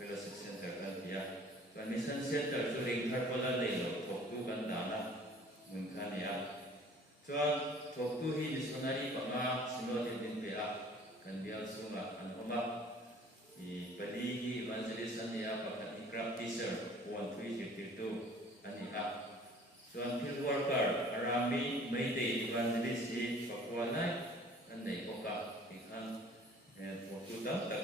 fellowship center kan dia kan mission center chu ring thar pola le lo thok tu kan dana mun khan ya chuan thok tu hi missionary panga sinodin din pe a kan bial sunga an homa i pali hi evangelist an ya pakhat i craft teacher 1352 ani a chuan field worker arami mayday evangelist hi pakwa nai an nei poka i khan thok tu tak tak